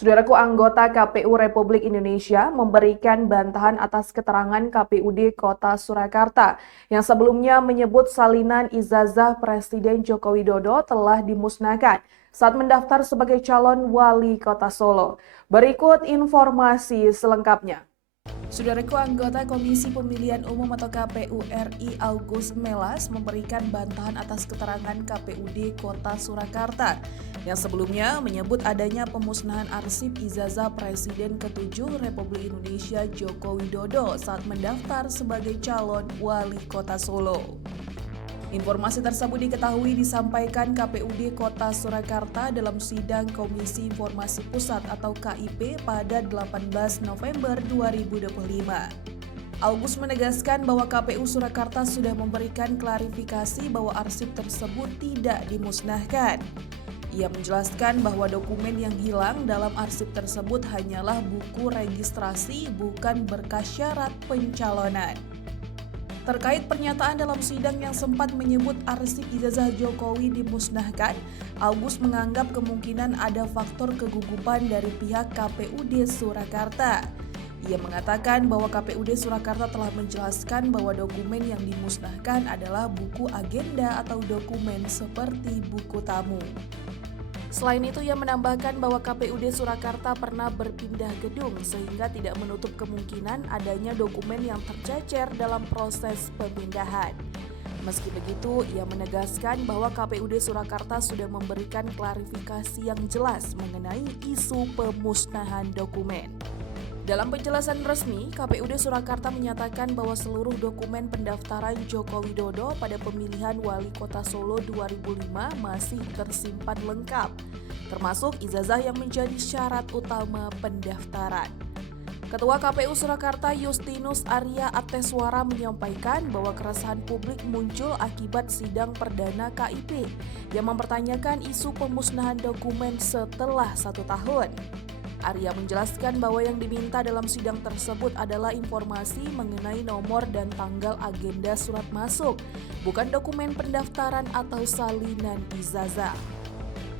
Saudaraku, anggota KPU Republik Indonesia memberikan bantahan atas keterangan KPUD Kota Surakarta yang sebelumnya menyebut salinan ijazah Presiden Joko Widodo telah dimusnahkan saat mendaftar sebagai calon wali kota Solo. Berikut informasi selengkapnya. Saudaraku, anggota Komisi Pemilihan Umum atau KPU RI August Melas memberikan bantahan atas keterangan KPUD Kota Surakarta yang sebelumnya menyebut adanya pemusnahan arsip ijazah Presiden ke-7 Republik Indonesia Joko Widodo saat mendaftar sebagai calon wali kota Solo. Informasi tersebut diketahui disampaikan KPUD Kota Surakarta dalam sidang Komisi Informasi Pusat atau KIP pada 18 November 2025. August menegaskan bahwa KPU Surakarta sudah memberikan klarifikasi bahwa arsip tersebut tidak dimusnahkan. Ia menjelaskan bahwa dokumen yang hilang dalam arsip tersebut hanyalah buku registrasi, bukan berkas syarat pencalonan. Terkait pernyataan dalam sidang yang sempat menyebut arsip ijazah Jokowi dimusnahkan, August menganggap kemungkinan ada faktor kegugupan dari pihak KPUD Surakarta. Ia mengatakan bahwa KPUD Surakarta telah menjelaskan bahwa dokumen yang dimusnahkan adalah buku agenda atau dokumen seperti buku tamu. Selain itu, ia menambahkan bahwa KPUD Surakarta pernah berpindah gedung sehingga tidak menutup kemungkinan adanya dokumen yang tercecer dalam proses pemindahan. Meski begitu, ia menegaskan bahwa KPUD Surakarta sudah memberikan klarifikasi yang jelas mengenai isu pemusnahan dokumen. Dalam penjelasan resmi, KPUD Surakarta menyatakan bahwa seluruh dokumen pendaftaran Joko Widodo pada pemilihan Wali Kota Solo 2005 masih tersimpan lengkap, termasuk ijazah yang menjadi syarat utama pendaftaran. Ketua KPU Surakarta Justinus Arya Ateswara menyampaikan bahwa keresahan publik muncul akibat sidang perdana KIP yang mempertanyakan isu pemusnahan dokumen setelah 1 tahun. Arya menjelaskan bahwa yang diminta dalam sidang tersebut adalah informasi mengenai nomor dan tanggal agenda surat masuk, bukan dokumen pendaftaran atau salinan ijazah.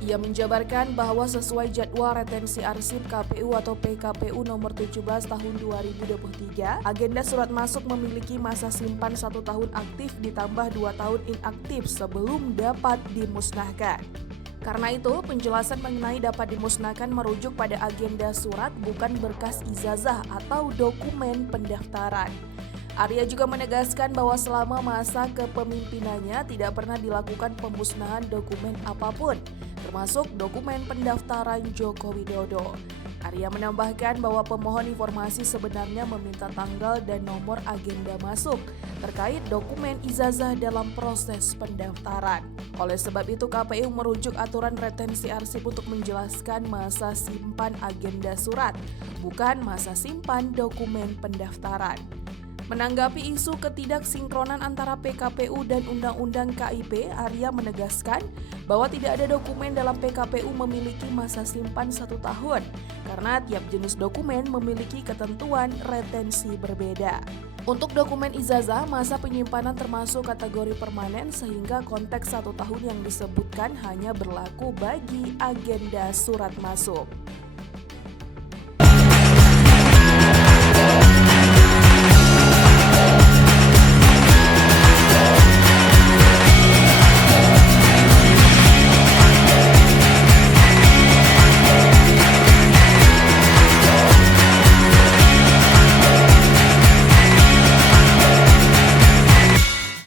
Ia menjabarkan bahwa sesuai jadwal retensi arsip KPU atau PKPU nomor 17 tahun 2023, agenda surat masuk memiliki masa simpan 1 tahun aktif ditambah 2 tahun inaktif sebelum dapat dimusnahkan. Karena itu, penjelasan mengenai dapat dimusnahkan merujuk pada agenda surat bukan berkas ijazah atau dokumen pendaftaran. Arya juga menegaskan bahwa selama masa kepemimpinannya tidak pernah dilakukan pemusnahan dokumen apapun, termasuk dokumen pendaftaran Joko Widodo. Arya menambahkan bahwa pemohon informasi sebenarnya meminta tanggal dan nomor agenda masuk terkait dokumen ijazah dalam proses pendaftaran. Oleh sebab itu, KPU merujuk aturan retensi arsip untuk menjelaskan masa simpan agenda surat, bukan masa simpan dokumen pendaftaran. Menanggapi isu ketidaksinkronan antara PKPU dan Undang-Undang KIP, Arya menegaskan bahwa tidak ada dokumen dalam PKPU memiliki masa simpan 1 tahun, karena tiap jenis dokumen memiliki ketentuan retensi berbeda. Untuk dokumen ijazah, masa penyimpanan termasuk kategori permanen sehingga konteks 1 tahun yang disebutkan hanya berlaku bagi agenda surat masuk.